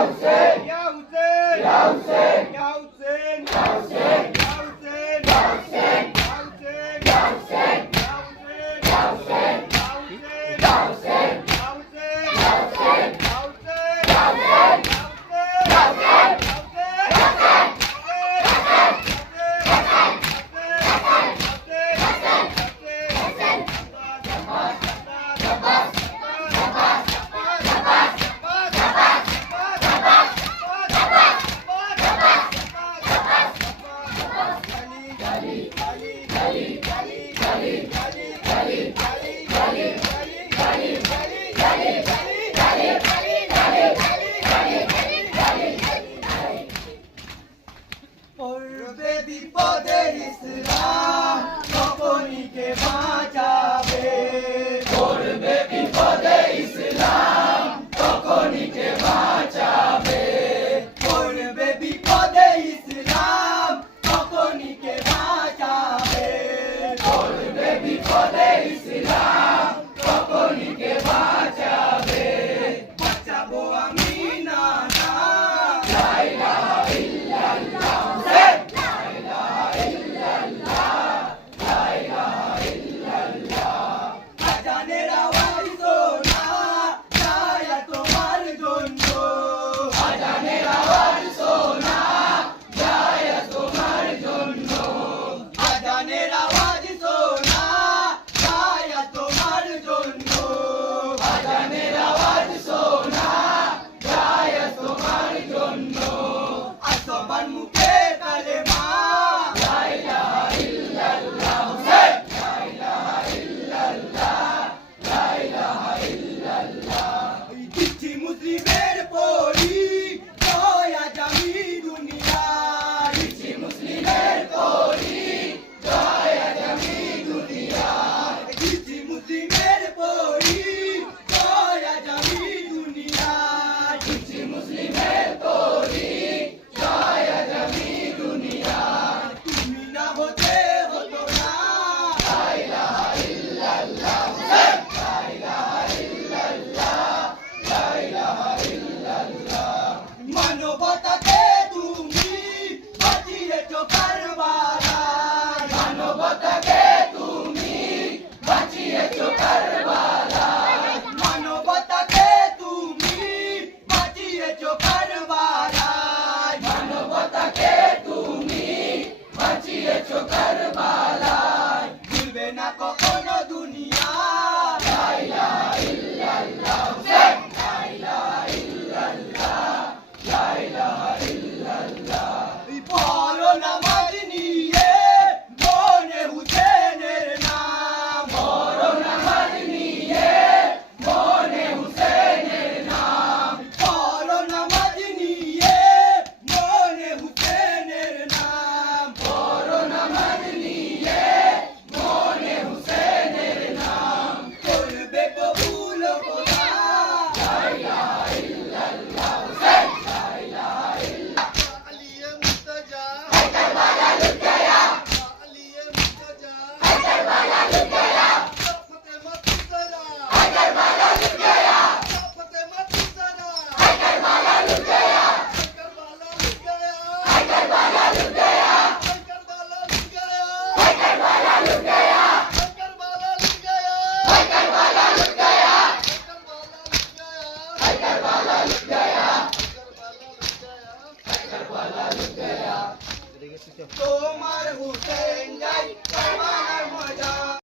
Vai, Oh, baby, day is long one move. Chucarubá. Tomar Hussein Jai Tomar